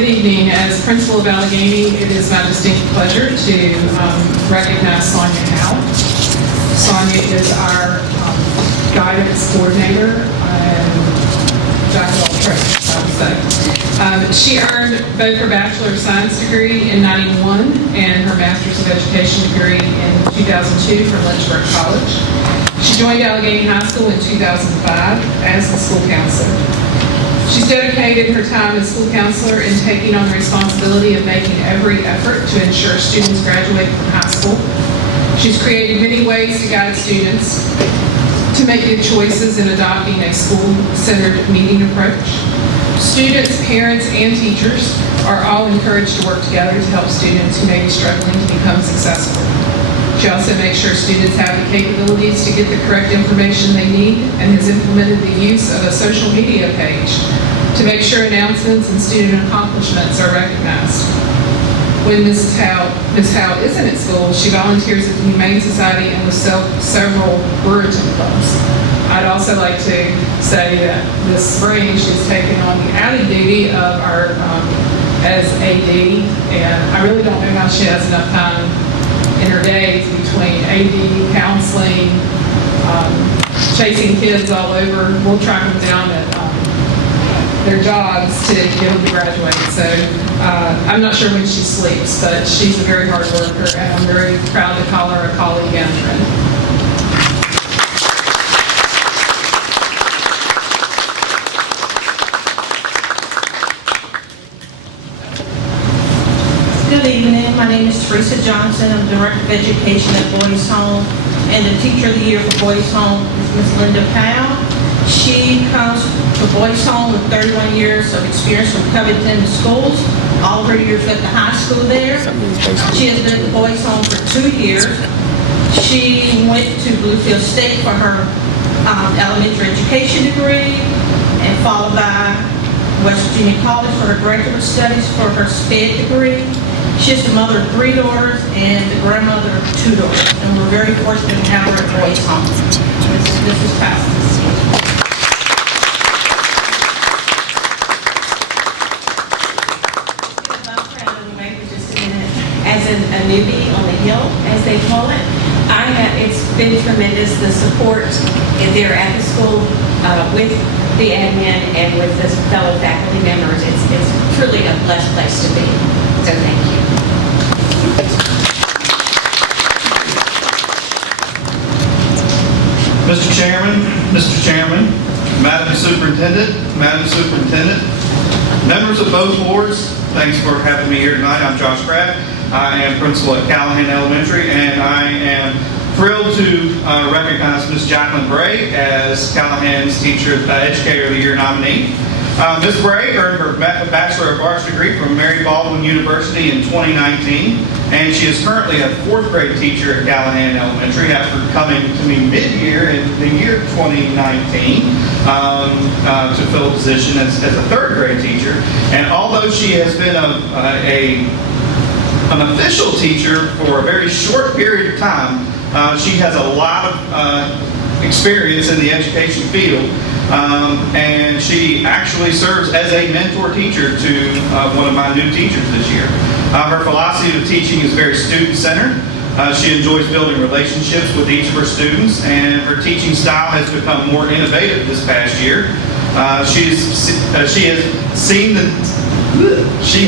Good evening. As principal of Alleghany, it is my distinct pleasure to recognize Sonia Howe. Sonia is our guidance coordinator and jack of all trades, I would say. She earned both her Bachelor of Science degree in '91 and her Master's of Education degree in 2002 from Lynchburg College. She joined Alleghany High School in 2005 as the school counselor. She's dedicated her time as school counselor in taking on the responsibility of making every effort to ensure students graduate from high school. She's created many ways to guide students to make good choices in adopting a school-centered meeting approach. Students, parents, and teachers are all encouraged to work together to help students who may be struggling to become successful. She also makes sure students have the capabilities to get the correct information they need and has implemented the use of a social media page to make sure announcements and student accomplishments are recognized. When Ms. Howe isn't at school, she volunteers at the Humane Society and with several Brewerton clubs. I'd also like to say that this spring she's taken on the added duty of our as AD, and I really don't know how she has enough time in her days between AD, counseling, chasing kids all over. We'll track them down at their jobs to get them to graduate. So I'm not sure when she sleeps, but she's a very hard worker, and I'm very proud to call her a colleague and friend. Good evening. My name is Teresa Johnson. I'm Director of Education at Boys Home, and the Teacher of the Year for Boys Home is Ms. Linda Powell. She comes to Boys Home with 31 years of experience from Covington Schools. All of her years at the high school there. She has been at Boys Home for 2 years. She went to Bluefield State for her elementary education degree, and followed by West Virginia College for her graduate studies for her SPED degree. She's the mother of 3 daughters and the grandmother of 2 daughters, and we're very fortunate to have her at Boys Home. This is Powell. As a newbie on the hill, as they call it, it's been tremendous, the support there at the school with the admin and with the fellow faculty members. It's truly a blessed place to be. So thank you. Mr. Chairman, Madam Superintendent, members of both boards, thanks for having me here tonight. I'm Josh Crabb. I am principal at Callahan Elementary, and I am thrilled to recognize Ms. Jacqueline Bray as Callahan's Educator of the Year nominee. Ms. Bray earned her Bachelor of Arts degree from Mary Baldwin University in 2019, and she is currently a 4th grade teacher at Callahan Elementary after coming to me mid-year in the year 2019 to fill a position as a 3rd grade teacher. And although she has been an official teacher for a very short period of time, she has a lot of experience in the education field, and she actually serves as a mentor teacher to one of my new teachers this year. Her philosophy of teaching is very student-centered. She enjoys building relationships with each of her students, and her teaching style has become more innovative this past year. She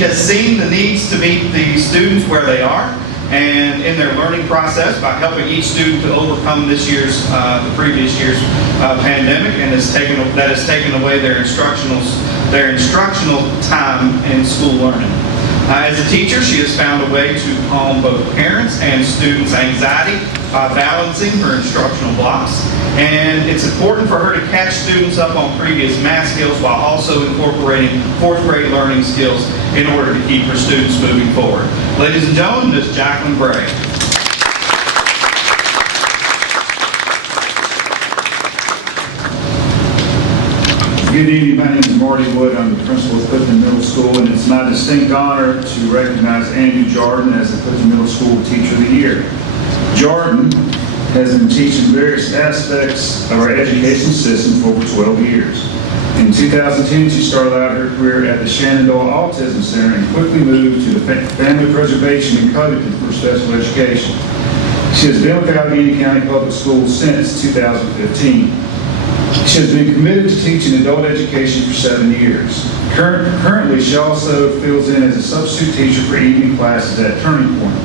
has seen the needs to meet the students where they are and in their learning process by helping each student to overcome the previous year's pandemic, and that has taken away their instructional time in school learning. As a teacher, she has found a way to calm both parents and students' anxiety by balancing her instructional blocks. And it's important for her to catch students up on previous math skills while also incorporating 4th grade learning skills in order to keep her students moving forward. Ladies and gentlemen, Ms. Jacqueline Bray. Good evening. My name is Marty Wood. I'm the principal of Covington Middle School, and it's my distinct honor to recognize Andrew Jordan as the Covington Middle School Teacher of the Year. Jordan has been teaching various aspects of our education system for over 12 years. In 2010, she started out her career at the Shenandoah Autism Center and quickly moved to the Family Preservation in Covington for special education. She has been with Alleghany County Public Schools since 2015. She has been committed to teaching adult education for 7 years. Currently, she also fills in as a substitute teacher for evening classes at Turning Point.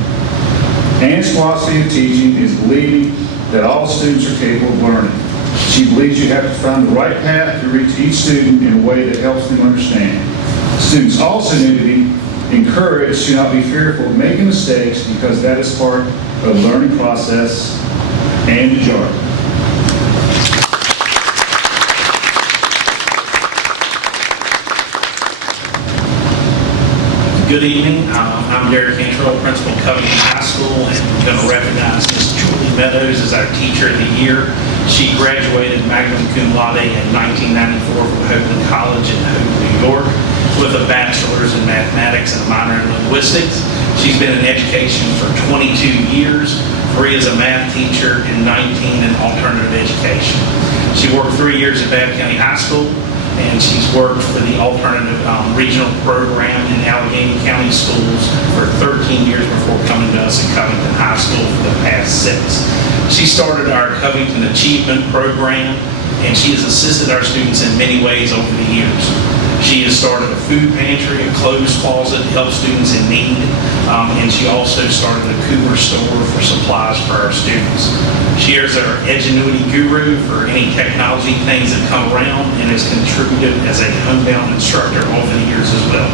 Ann's philosophy of teaching is believing that all students are capable of learning. She believes you have to find the right path to reach each student in a way that helps them understand. Students also need to be encouraged to not be fearful of making mistakes because that is part of the learning process and the joy. Good evening. I'm Derek Cantrell, principal of Covington High School, and I'm going to recognize Ms. Julie Meadows as our Teacher of the Year. She graduated magna cum laude in 1994 from Hope College in Hope, New York, with a bachelor's in mathematics and a minor in linguistics. She's been in education for 22 years, 3 as a math teacher and 19 in alternative education. She worked 3 years at Babb County High School, and she's worked for the alternative regional program in Alleghany County schools for 13 years before coming to us at Covington High School for the past 6. She started our Covington Achievement Program, and she has assisted our students in many ways over the years. She has started a food pantry, a clothes closet to help students in need, and she also started a Cooper store for supplies for our students. She is our Edgenuity guru for any technology things that come around and has contributed as a homebound instructor over the years as well.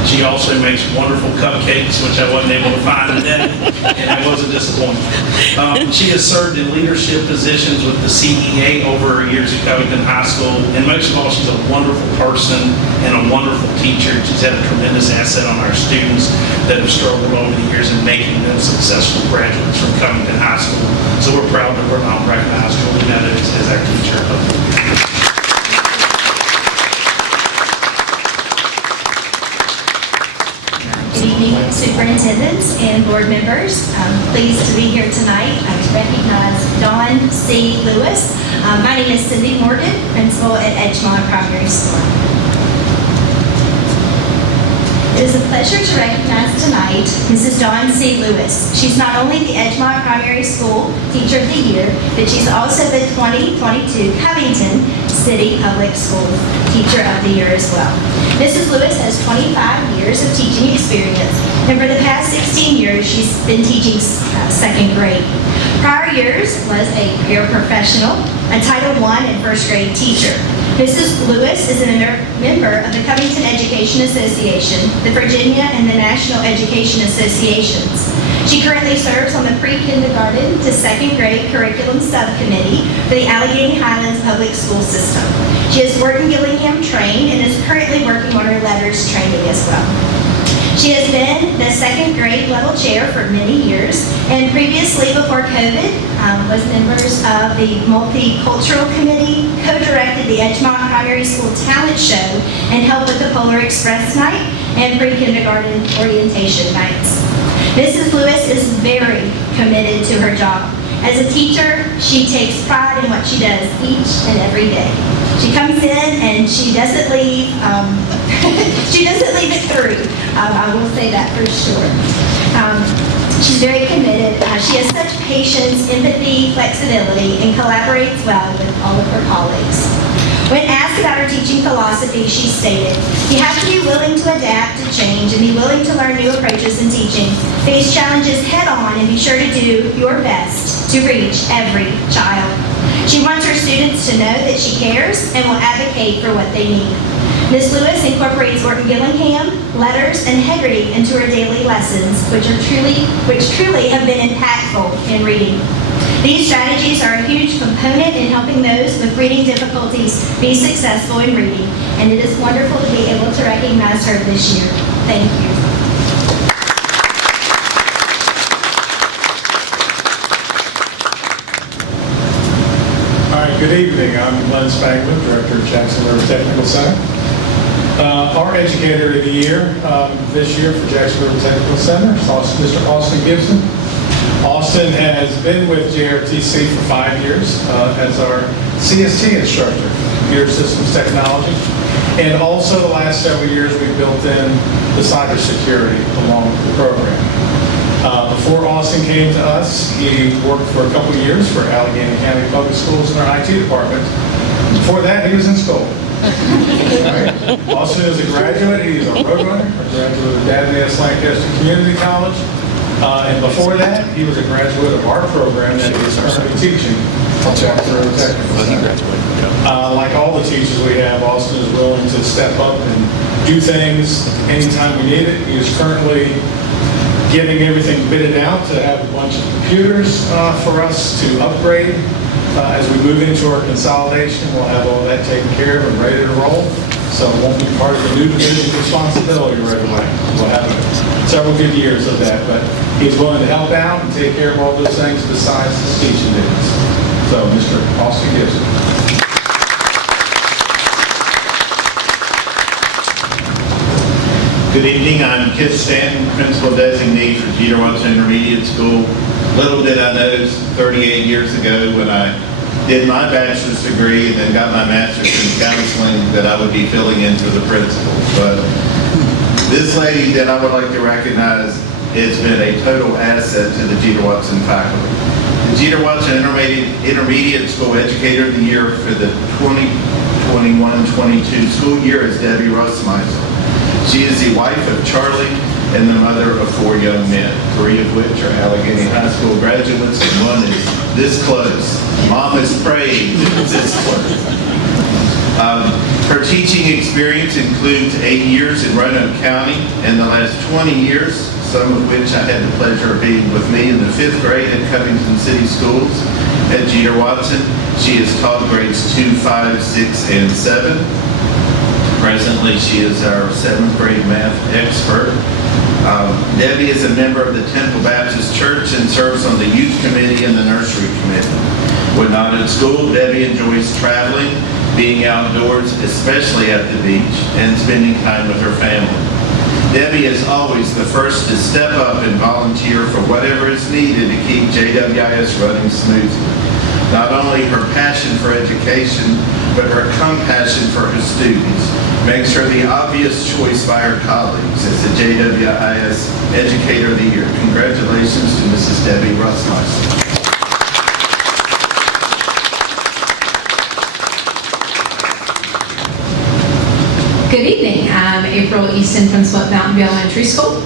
She also makes wonderful cupcakes, which I wasn't able to find today, and that was a disappointment. She has served in leadership positions with the CEA over her years at Covington High School, and most of all, she's a wonderful person and a wonderful teacher. She's had a tremendous asset on our students that have struggled over the years in making them successful graduates from Covington High School. So we're proud to recognize Julie Meadows as our Teacher of the Year. Good evening, superintendents and board members. I'm pleased to be here tonight to recognize Dawn C. Lewis. My name is Cindy Morgan, principal at Edgemont Primary School. It is a pleasure to recognize tonight Mrs. Dawn C. Lewis. She's not only the Edgemont Primary School Teacher of the Year, but she's also the 2022 Covington City Public Schools Teacher of the Year as well. Mrs. Lewis has 25 years of teaching experience, and for the past 16 years, she's been teaching second grade. Prior years was a paraprofessional, a Title I and first grade teacher. Mrs. Lewis is a member of the Covington Education Association, the Virginia and the National Education Associations. She currently serves on the pre-kindergarten to second grade curriculum subcommittee for the Alleghany Highlands Public School System. She is Wharton Gillingham trained and is currently working on her letters training as well. She has been the second grade level chair for many years, and previously before COVID was members of the Multicultural Committee, co-directed the Edgemont Primary School Talent Show, and helped with the Polar Express Night and pre-kindergarten orientation nights. Mrs. Lewis is very committed to her job. As a teacher, she takes pride in what she does each and every day. She comes in and she doesn't leave, she doesn't leave it through. I will say that for sure. She's very committed. She has such patience, empathy, flexibility, and collaborates well with all of her colleagues. When asked about her teaching philosophy, she stated, "You have to be willing to adapt to change and be willing to learn new approaches in teaching. Face challenges head on and be sure to do your best to reach every child." She wants her students to know that she cares and will advocate for what they need. Ms. Lewis incorporates Wharton Gillingham, letters, and Hegarty into her daily lessons, which truly have been impactful in reading. These strategies are a huge component in helping those with reading difficulties be successful in reading, and it is wonderful to be able to recognize her this year. Thank you. All right, good evening. I'm Glenn Spangler, Director of Jackson River Technical Center. Our Educator of the Year this year for Jackson River Technical Center is Mr. Austin Gibson. Austin has been with JRTC for 5 years as our CST instructor, Computer Systems Technology. And also the last several years, we've built in the cybersecurity along with the program. Before Austin came to us, he worked for a couple of years for Alleghany County Public Schools in our IT department. Before that, he was in school. Right. Austin is a graduate. He's a roadrunner, a graduate of Meadows Lancaster Community College. And before that, he was a graduate of our program that he is currently teaching. Like all the teachers we have, Austin is willing to step up and do things anytime we need it. He is currently getting everything bitted out to have a bunch of computers for us to upgrade. As we move into our consolidation, we'll have all that taken care of and ready to roll. So it won't be part of the new division's responsibility right away. We'll have several good years of that, but he's willing to help out and take care of all those things besides the teaching duties. So, Mr. Austin Gibson. Good evening. I'm Kit Stanton, Principal Designee for Jeter Watson Intermediate School. Little did I know 38 years ago when I did my bachelor's degree and then got my master's in counseling that I would be filling in for the principal. But this lady that I would like to recognize has been a total asset to the Jeter Watson faculty. The Jeter Watson Intermediate School Educator of the Year for the 2021-22 school year is Debbie Russmeister. She is the wife of Charlie and the mother of 4 young men, 3 of which are Alleghany High School graduates, and 1 is this close. Mom is praying it's this close. Her teaching experience includes 8 years in Roanoke County and the last 20 years, some of which I had the pleasure of being with me in the 5th grade at Covington City Schools at Jeter Watson. She has taught grades 2, 5, 6, and 7. Presently, she is our 7th grade math expert. Debbie is a member of the Temple Baptist Church and serves on the youth committee and the nursery committee. When not at school, Debbie enjoys traveling, being outdoors, especially at the beach, and spending time with her family. Debbie is always the first to step up and volunteer for whatever is needed to keep JWIS running smoothly. Not only her passion for education, but her compassion for her students makes her the obvious choice by her colleagues as the JWIS Educator of the Year. Congratulations to Mrs. Debbie Russmeister. Good evening. I'm April Easton, Principal at Mountain View Elementary School.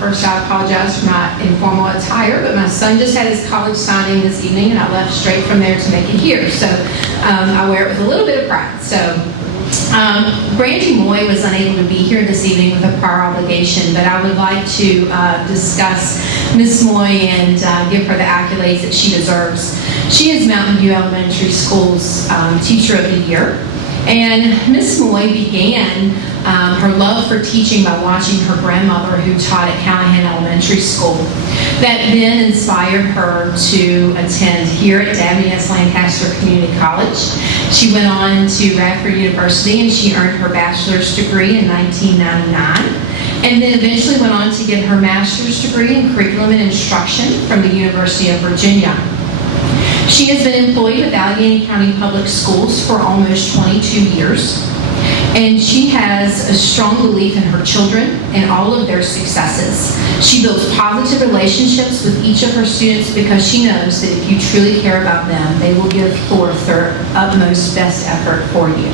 First, I apologize for my informal attire, but my son just had his college signing this evening, and I left straight from there to make it here. So I wear it with a little bit of pride. So Brandy Moy was unable to be here this evening with a prior obligation, but I would like to discuss Ms. Moy and give her the accolades that she deserves. She is Mountain View Elementary School's Teacher of the Year. And Ms. Moy began her love for teaching by watching her grandmother, who taught at Callahan Elementary School. That then inspired her to attend here at WS Lancaster Community College. She went on to Radford University and she earned her bachelor's degree in 1999. And then eventually went on to get her master's degree in curriculum and instruction from the University of Virginia. She has been employed with Alleghany County Public Schools for almost 22 years, and she has a strong belief in her children and all of their successes. She builds positive relationships with each of her students because she knows that if you truly care about them, they will give forth their utmost best effort for you.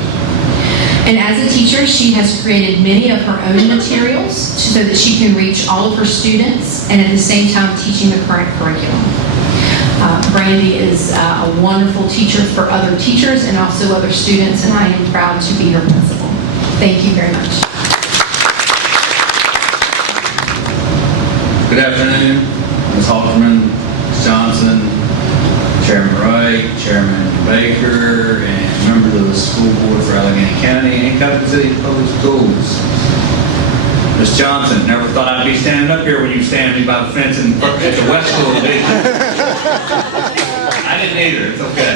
And as a teacher, she has created many of her own materials so that she can reach all of her students and at the same time teaching the current curriculum. Brandy is a wonderful teacher for other teachers and also other students, and I am proud to be her principal. Thank you very much. Good afternoon, Ms. Halterman, Ms. Johnson, Chairman Wright, Chairman Baker, and members of the school board for Alleghany County and Covington City Public Schools. Ms. Johnson, never thought I'd be standing up here when you stand me by the fence at the West School, did you? I didn't either. It's okay.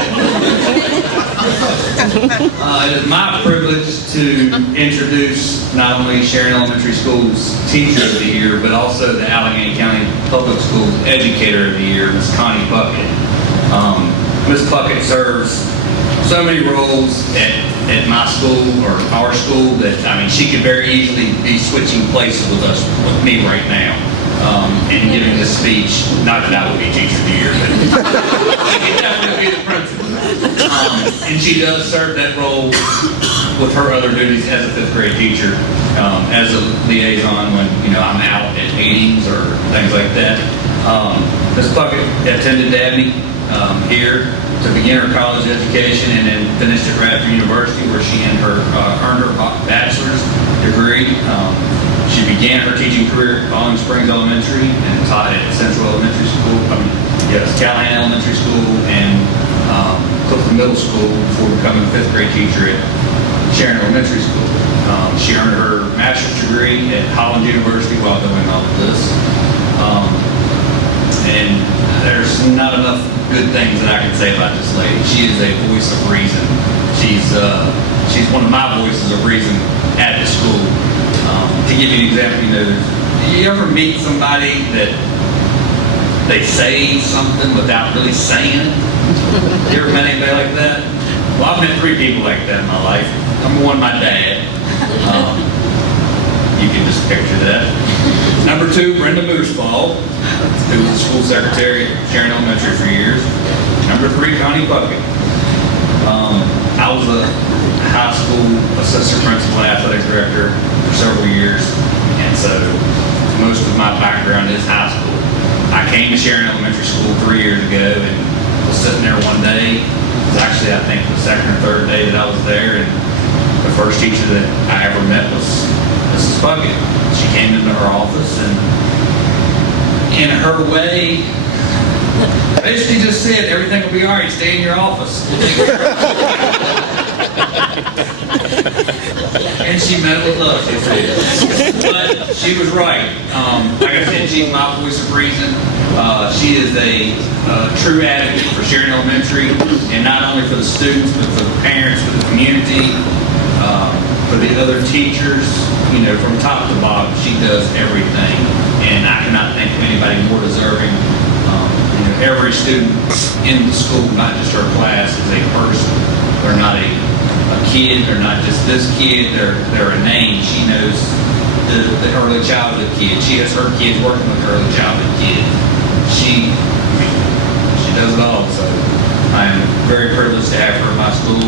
It is my privilege to introduce not only Sharon Elementary School's Teacher of the Year, but also the Alleghany County Public Schools Educator of the Year, Ms. Connie Puckett. Ms. Puckett serves so many roles at my school or our school that, I mean, she could very easily be switching places with me right now. And giving this speech, not that I would be Teacher of the Year, but I could definitely be the principal. And she does serve that role with her other duties as a fifth grade teacher, as a liaison when, I'm out at meetings or things like that. Ms. Puckett attended Dabney here to begin her college education and then finished at Radford University where she earned her bachelor's degree. She began her teaching career at Bowling Springs Elementary and taught at Central Elementary School, Callahan Elementary School and Clifton Middle School before becoming a fifth grade teacher at Sharon Elementary School. She earned her master's degree at Holland University while doing all of this. And there's not enough good things that I can say about this lady. She is a voice of reason. She's one of my voices of reason at the school. To give you an example, you ever meet somebody that they say something without really saying it? You ever met anybody like that? Well, I've met 3 people like that in my life. Number 1, my dad. You can just picture that. Number 2, Brenda Moorsfall, who was the school secretary at Sharon Elementary for years. Number 3, Connie Puckett. I was a high school assistant principal and athletic director for several years, and so most of my background is high school. I came to Sharon Elementary School 3 years ago and was sitting there one day. It was actually, I think, the second or third day that I was there, and the first teacher that I ever met was Mrs. Puckett. She came into her office, and in her way, basically just said, everything will be all right, stay in your office. And she meant it with love, she said. But she was right. Like I said, she's my voice of reason. She is a true advocate for Sharon Elementary, and not only for the students, but for the parents, for the community, for the other teachers. From top to bottom, she does everything. And I cannot think of anybody more deserving. Every student in the school, not just her class, is a person. They're not a kid. They're not just this kid. They're a name. She knows the early childhood kid. She has her kids working with early childhood kids. She does it all. So I am very privileged to have her at my school.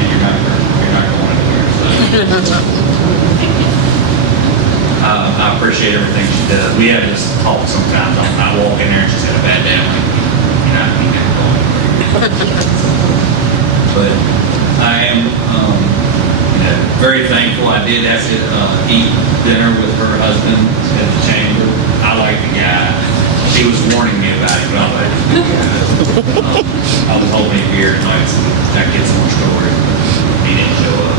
And you're not going anywhere. So. I appreciate everything she does. We have this talk sometimes. I walk in there and she's had a bad day. I'm like, but I am very thankful. I did have to eat dinner with her husband at the chamber. I like the guy. She was warning me about it, but I like the guy. I was holding him here tonight, so I get some more stories. He didn't show up.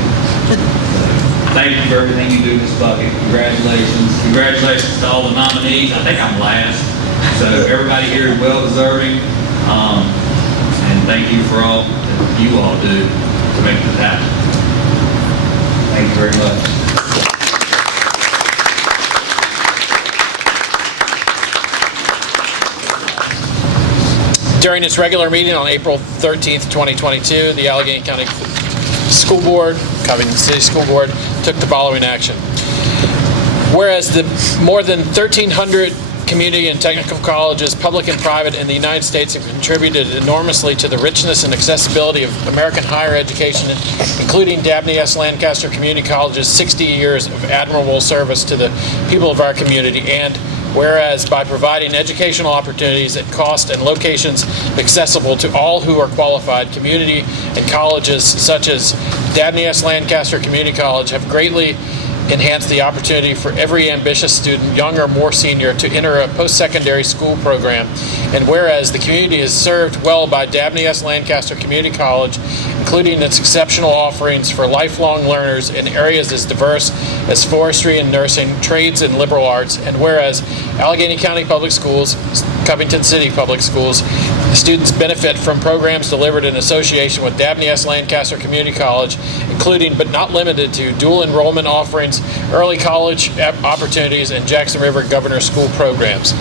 Thank you for everything you do, Ms. Puckett. Congratulations. Congratulations to all the nominees. I think I'm last. So everybody here is well deserving. And thank you for all that you all do to make this happen. Thank you very much. During its regular meeting on April 13th, 2022, the Alleghany County School Board, Covington City School Board, took the following action. Whereas the more than 1,300 community and technical colleges, public and private, in the United States have contributed enormously to the richness and accessibility of American higher education, including Dabney S. Lancaster Community College's 60 years of admirable service to the people of our community, and whereas by providing educational opportunities at cost and locations accessible to all who are qualified, community and colleges such as Dabney S. Lancaster Community College have greatly enhance the opportunity for every ambitious student, young or more senior, to enter a post-secondary school program. And whereas the community is served well by Dabney S. Lancaster Community College, including its exceptional offerings for lifelong learners in areas as diverse as forestry and nursing, trades and liberal arts. And whereas Alleghany County Public Schools, Covington City Public Schools, students benefit from programs delivered in association with Dabney S. Lancaster Community College, including but not limited to dual enrollment offerings, early college opportunities, and Jackson River Governor School programs.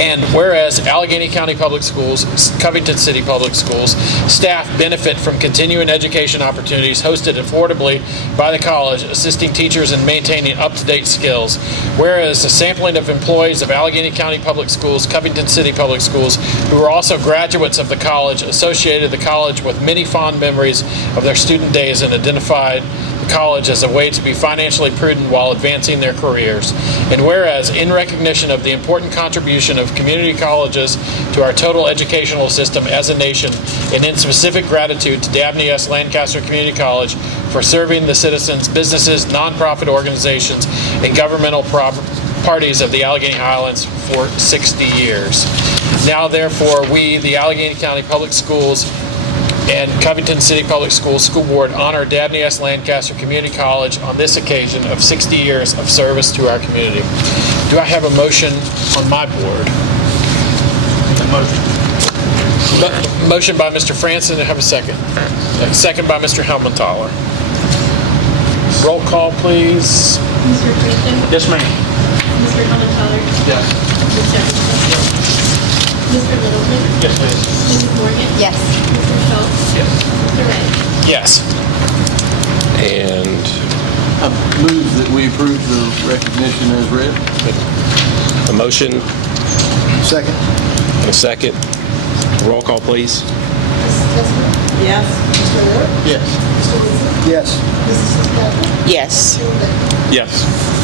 And whereas Alleghany County Public Schools, Covington City Public Schools, staff benefit from continuing education opportunities hosted affordably by the college, assisting teachers in maintaining up-to-date skills. Whereas a sampling of employees of Alleghany County Public Schools, Covington City Public Schools, who are also graduates of the college, associated the college with many fond memories of their student days and identified the college as a way to be financially prudent while advancing their careers. And whereas, in recognition of the important contribution of community colleges to our total educational system as a nation, and in specific gratitude to Dabney S. Lancaster Community College for serving the citizens, businesses, nonprofit organizations, and governmental parties of the Allegheny Highlands for 60 years. Now, therefore, we, the Alleghany County Public Schools, and Covington City Public Schools School Board honor Dabney S. Lancaster Community College on this occasion of 60 years of service to our community. Do I have a motion on my board? Motion by Mr. Franson, and have a second. Second by Mr. Helmenthaler. Roll call, please. Mr. Franklin? Yes, ma'am. Mr. Helmenthaler? Yes. Ms. Jefferson? Mr. Littleton? Yes, please. Mrs. Morgan? Yes. Mr. Schultz? Yes. Mr. Ray? Yes. And I move that we approve the recognition as read. A motion. Second. And a second. Roll call, please. Mrs. Tessler? Yes. Mr. Ward? Yes. Mr. Wilson? Yes. Mrs. Fitzpatrick? Yes. Mr. Baker? Yes.